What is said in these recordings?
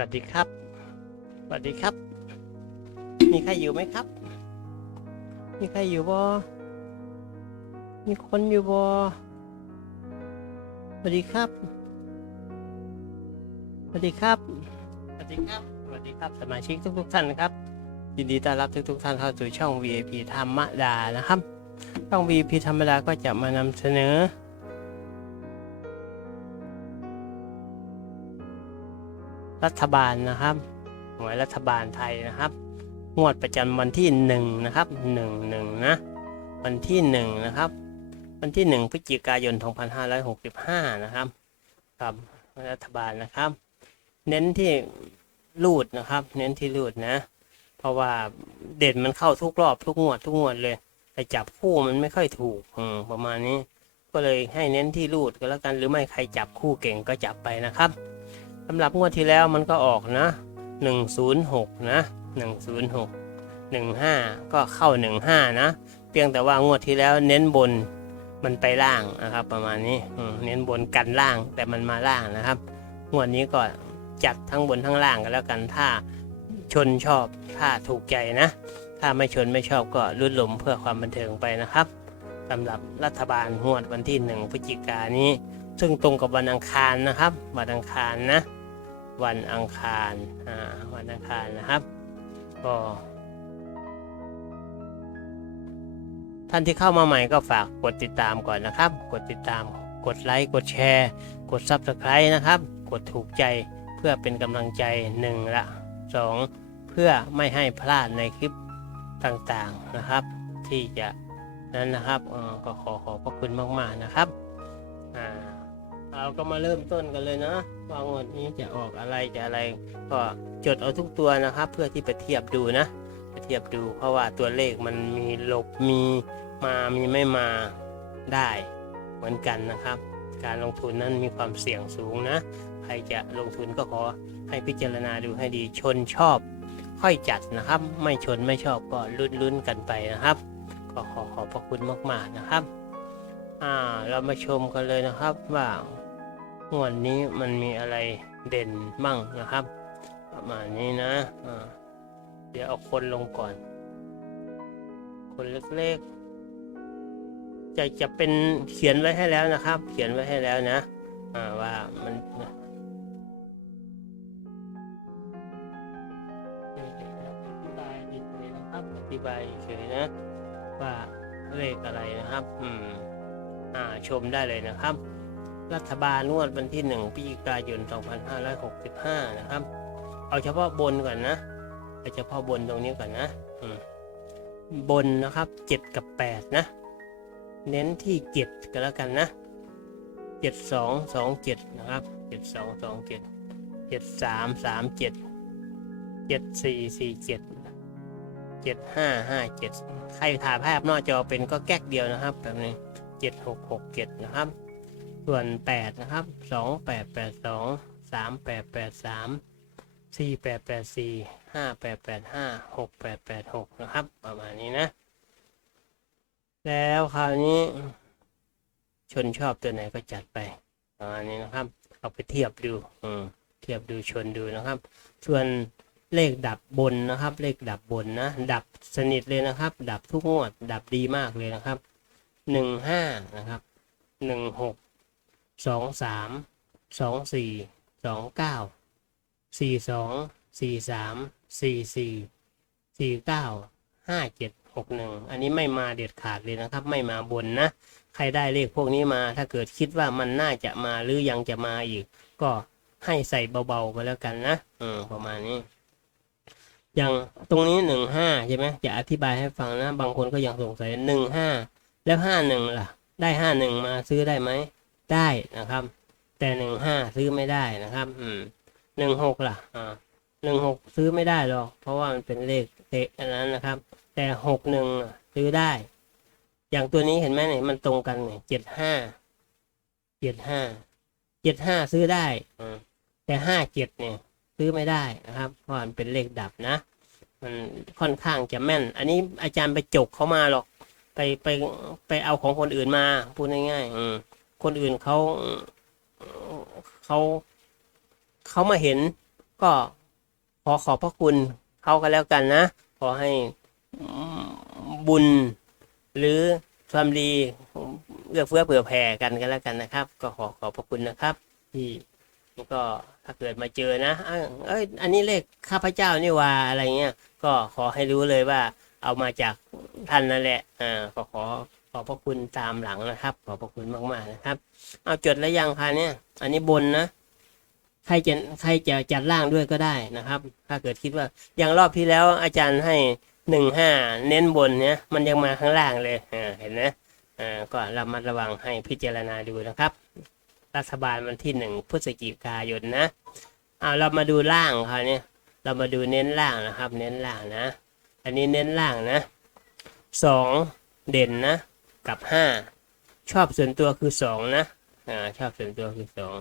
วัสดีครับ สวัสดีครับ มีใครอยู่ไหมครับ มีใครอยู่บ่มีคนอยู่บ่สวัสดีครับ สวัสดีครับ สวัสดีครับ สวัสดีครับ สมาชิกทุกๆท่านนะครับ ยินดีต้อนรับทุกๆท่านเข้าสู่ช่อง VIP ธรรมดานะครับ ช่อง VIP ธรรมดาก็จะมานำเสนอ รัฐบาลนะครับ หวยรัฐบาลไทยนะครับ งวดประจำวันที่หนึ่งนะครับหนึ่งหนึ่งนะ วันที่หนึ่งนะครับ วันที่หนึ่งพฤศจิกายน 2565 นะครับครับรัฐบาลนะครับ เน้นที่รูดนะครับ เน้นที่รูดนะ เพราะว่าเด่นมันเข้าทุกรอบทุกงวดทุกงวดเลย แต่จับคู่มันไม่ค่อยถูกประมาณนี้ ก็เลยให้เน้นที่รูดก็แล้วกัน หรือไม่ใครจับคู่เก่งก็จับไปนะครับ สำหรับงวดที่แล้วมันก็ออกนะ 106 นะ 106 15 ก็เข้า 15 นะ เพียงแต่ว่างวดที่แล้วเน้นบนมันไปล่างนะครับ ประมาณนี้เน้นบนกันล่างแต่มันมาล่างนะครับ งวดนี้ก็จัดทั้งบนทั้งล่างกันแล้วกันถ้าชนชอบถ้าถูกใจนะ ถ้าไม่ชนไม่ชอบก็ลุ่นหลมเพื่อความบันเทิงไปนะครับสำหรับรัฐบาลงวดวันที่1พฤศจิกายนนี้ ซึ่งตรงกับวันอังคารนะครับ วันอังคารนะ วันอังคารวันอังคารนะครับ ก็ท่านที่เข้ามาใหม่ก็ฝากกดติดตามก่อนนะครับ กดติดตาม กดไลค์ กดแชร์ กด Subscribe นะครับ กดถูกใจเพื่อเป็นกำลังใจหนึ่งละสองเพื่อไม่ให้พลาดในคลิปต่างๆนะครับ ที่จะนั้นนะครับก็ขอขอบพระคุณมากๆนะครับ เราก็มาเริ่มต้นกันเลยนะว่างวดนี้จะออกอะไรจะอะไร ก็จดเอาทุกตัวนะครับ เพื่อที่ไปเทียบดูนะไปเทียบดูเพราะว่าตัวเลขมันมีหลบมีมามีไม่มาได้เหมือนกันนะครับ การลงทุนนั้นมีความเสี่ยงสูงนะ ใครจะลงทุนก็ขอให้พิจารณาดูให้ดีชนชอบ ค่อยจัดนะครับ ไม่ชนไม่ชอบก็ลุ้นๆกันไปนะครับ ก็ขอขอบพระคุณมากๆนะครับ อ่า เรามาชมกันเลยนะครับว่า งวดนี้มันมีอะไรเด่นบ้างนะครับ ประมาณนี้นะอ่าเดี๋ยวเอาคนลงก่อน คนเล็กๆ จะจะเป็นเขียนไว้ให้แล้วนะครับ เขียนไว้ให้แล้วนะอ่าว่ามันอธิบายเฉยๆนะครับอธิบายเฉยๆนะ ว่าเลขอะไรนะครับ อืม อ่าชมได้เลยนะครับ รัฐบาลงวดวันที่ 1พฤศจิกายน 2565 นะครับ เอาเฉพาะบนก่อนนะ เอาเฉพาะบนตรงนี้ก่อนนะ บนนะครับ 7 กับ 8 นะ เน้นที่ 7 ก็แล้วกันนะ 7 2 2 7 นะครับ 7 2 2 7 7 3 3 7 7 4 4 7 7 5 5 7 ใครถ่ายภาพหน้าจอเป็นก็แก๊กเดียวนะครับแบบนี้เจ็ดหกหกเจ็ดนะครับ ส่วนแปดนะครับสองแปดแปดสองสามแปดแปดสามสี่แปดแปดสี่ห้าแปดแปดห้าหกแปดแปดหกนะครับ ประมาณนี้นะ แล้วคราวนี้ชนชอบตัวไหนก็จัดไปประมาณนี้นะครับ เอาไปเทียบดูอืมเทียบดูชนดูนะครับ ส่วนเลขดับบนนะครับ เลขดับบนนะ ดับสนิทเลยนะครับ ดับทุกงวด ดับดีมากเลยนะครับหนึ่งห้านะครับหนึ่งหก สองสามสองสี่สองเก้าสี่สองสี่สามสี่สี่สี่เก้าห้าเจ็ดหกหนึ่งอันนี้ไม่มาเด็ดขาดเลยนะครับ ไม่มาบนนะ ใครได้เลขพวกนี้มาถ้าเกิดคิดว่ามันน่าจะมาหรือยังจะมาอีก ก็ให้ใส่เบาๆก็แล้วกันนะอืมประมาณนี้อย่างตรงนี้หนึ่งห้าใช่ไหมจะอธิบายให้ฟังนะ บางคนก็ยังสงสัยหนึ่งห้าแล้วห้าหนึ่งล่ะ ได้ห้าหนึ่งมาซื้อได้ไหม ได้นะครับ แต่หนึ่งห้าซื้อไม่ได้นะครับ อืมหนึ่งหกล่ะ อ่าหนึ่งหกซื้อไม่ได้หรอก เพราะว่ามันเป็นเลขเตะอันนั้นนะครับ แต่หกหนึ่งซื้อได้ อย่างตัวนี้เห็นไหมเนี่ยมันตรงกันเนี่ยเจ็ดห้าเจ็ดห้าเจ็ดห้าซื้อได้อืมแต่ห้าเจ็ดเนี่ย ซื้อไม่ได้นะครับ เพราะมันเป็นเลขดับนะ มันค่อนข้างจะแม่น อันนี้อาจารย์ไปจกเขามาหรอก ไปไปไปเอาของคนอื่นมาพูดง่ายๆอืม คนอื่นเขาเขาเขามาเห็น ก็ขอขอบพระคุณเขากันแล้วกันนะ ขอให้บุญหรือความดีเอื้อเฟื้อเผื่อแผ่กันกันแล้วกันนะครับ ก็ขอขอบพระคุณนะครับ ที่ก็ถ้าเกิดมาเจอนะเอ้ยอันนี้เลขข้าพเจ้านี่ว่าอะไรเงี้ย ก็ขอให้รู้เลยว่า เอามาจากท่านนั่นแหละอ่าก็ขอ ขอบพระคุณตามหลังนะครับ ขอบพระคุณมากๆนะครับ เอาจดแล้วยังคะเนี่ย อันนี้บนนะ ใครจะใครจะจัดล่างด้วยก็ได้นะครับ ถ้าเกิดคิดว่าอย่างรอบที่แล้วอาจารย์ให้หนึ่งห้าเน้นบนเนี่ยมันยังมาข้างล่างเลยอ่าเห็นไหมอ่าก็ระมัดระวังให้พิจารณาดูนะครับ รัฐบาลวันที่หนึ่งพฤศจิกายนนะเอาเรามาดูล่างคราวนี้เรามาดูเน้นล่างนะครับ เน้นล่างนะ อันนี้เน้นล่างนะสองเด่นนะ กับห้าชอบส่วนตัวคือสองนะอ่าชอบส่วนตัวคือสอง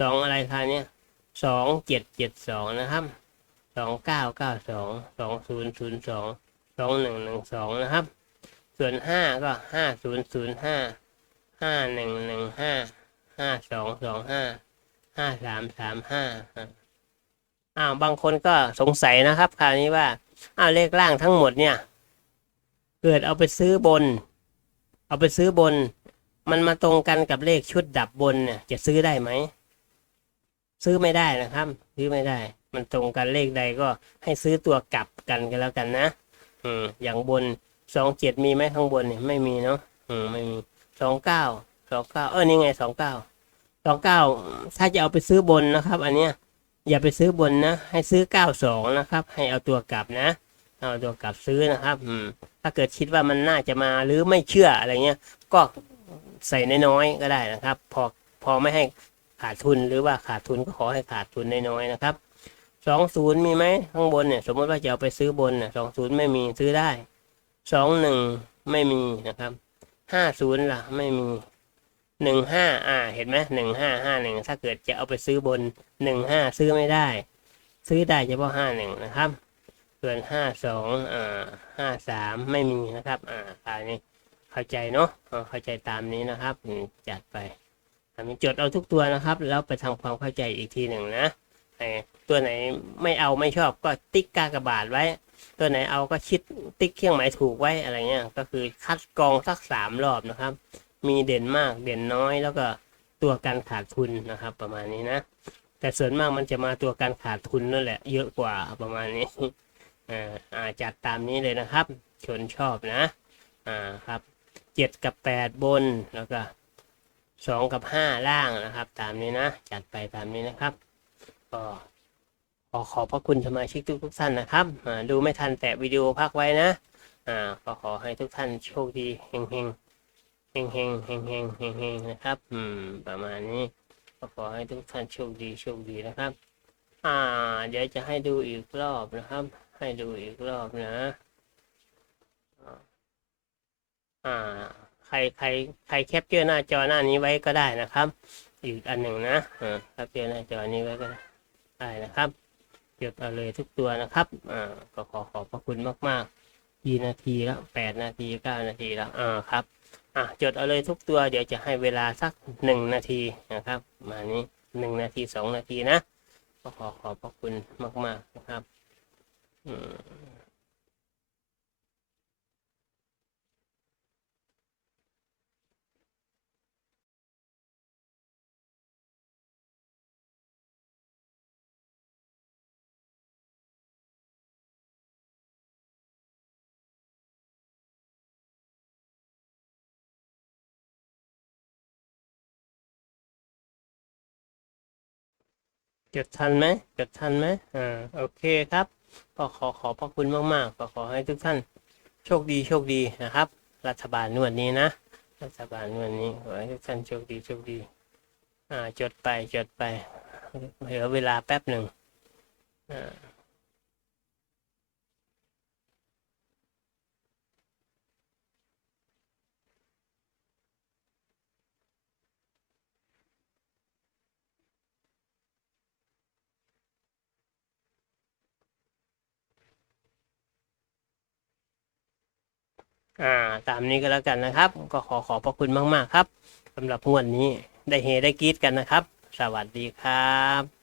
สองอะไรคะเนี่ยสองเจ็ดเจ็ดสองนะครับสองเก้าเก้าสองสองศูนย์ศูนย์สองสองหนึ่งหนึ่งสองนะครับ ส่วนห้าก็ห้าศูนย์ศูนย์ห้าห้าหนึ่งหนึ่งห้าห้าสองสองห้าห้าสามสามห้าอ้าวบางคนก็สงสัยนะครับ คราวนี้ว่าอ้าวเลขล่างทั้งหมดเนี่ย เกิดเอาไปซื้อบน เอาไปซื้อบน มันมาตรงกันกับเลขชุดดับบนเนี่ยจะซื้อได้ไหม ซื้อไม่ได้นะครับ ซื้อไม่ได้ มันตรงกันเลขใดก็ให้ซื้อตัวกลับกันกันแล้วกันนะ อืม อย่างบนสองเจ็ดมีไหมข้างบนเนี่ยไม่มีเนาะ อืม ไม่มีสองเก้าสองเก้าเออนี่ไงสองเก้าสองเก้าถ้าจะเอาไปซื้อบนนะครับ อันเนี้ยอย่าไปซื้อบนนะ ให้ซื้อเก้าสองนะครับ ให้เอาตัวกลับนะ เอาตัวกลับซื้อนะครับ อืม ถ้าเกิดคิดว่ามันน่าจะมาหรือไม่เชื่ออะไรเงี้ย ก็ใส่น้อยๆก็ได้นะครับ พอพอไม่ให้ขาดทุนหรือว่าขาดทุนก็ขอให้ขาดทุนน้อยๆนะครับสองศูนย์มีไหมข้างบนเนี่ยสมมติว่าจะเอาไปซื้อบนเนี่ยสองศูนย์ไม่มีซื้อได้สองหนึ่งไม่มีนะครับห้าศูนย์ล่ะไม่มีหนึ่งห้าอ่าเห็นไหมหนึ่งห้าห้าหนึ่งถ้าเกิดจะเอาไปซื้อบนหนึ่งห้าซื้อไม่ได้ ซื้อได้เฉพาะห้าหนึ่งนะครับ ส่วนห้าสองอ่าห้าสามไม่มีนะครับ อ่าอันนี้เข้าใจเนาะเข้าใจตามนี้นะครับจัดไปอันนี้จดเอาทุกตัวนะครับ แล้วไปทำความเข้าใจอีกทีหนึ่งนะไอตัวไหนไม่เอาไม่ชอบก็ติ๊กกากระบาทไว้ ตัวไหนเอาก็ชิดติ๊กเครื่องหมายถูกไว้อะไรเงี้ยก็คือคัดกรองสักสามรอบนะครับ มีเด่นมากเด่นน้อยแล้วก็ตัวการขาดทุนนะครับ ประมาณนี้นะ แต่ส่วนมากมันจะมาตัวการขาดทุนนั่นแหละ เยอะกว่าประมาณนี้ อ่าอาจัดตามนี้เลยนะครับ ชนชอบนะอ่าครับเจ็ดกับแปดบนแล้วก็สองกับห้าล่างนะครับ ตามนี้นะจัดไปตามนี้นะครับก็ขอขอบพระคุณสมาชิกทุกทุกท่านนะครับดูไม่ทันแต่วิดีโอพักไว้นะอ่าก็ขอให้ทุกท่านโชคดีเฮงเฮงเฮงเฮงเฮงเฮงเฮงเฮงนะครับ อืม ประมาณนี้ก็ขอให้ทุกท่านโชคดีโชคดีนะครับ อ่า เดี๋ยวจะให้ดูอีกรอบนะครับ ให้ดูอีกรอบนะอ่า ใครใครใครแคปเจอร์หน้าจอหน้านี้ไว้ก็ได้นะครับ อีกอันหนึ่งนะอ่าแคปเจอร์หน้าจอนี้ไว้ก็ได้ได้นะครับจดเอาเลยทุกตัวนะครับอ่าก็ขอขอบพระคุณมากๆกี่นาทีแล้วแปดนาทีเก้านาทีแล้วอ่าครับอะจดเอาเลยทุกตัวเดี๋ยวจะให้เวลาสักหนึ่งนาทีนะครับ มานี้หนึ่งนาทีสองนาทีนะก็ขอขอบพระคุณมากๆ จดทันไหมจดทันไหมอ่าโอเคครับ ก็ขอขอบพระคุณมากๆก็ขอให้ทุกท่านโชคดีโชคดีนะครับ รัฐบาลนวดนี้นะ รัฐบาลนวดนี้ขอให้ทุกท่านโชคดีโชคดี อ่าจดไปจดไปเหลือเวลาแป๊บหนึ่งอ่า อ่าตามนี้ก็แล้วกันนะครับ ก็ขอขอบพระคุณมาก ๆ ครับสำหรับงวดนี้ได้เฮได้กรีดกันนะครับ สวัสดีครับ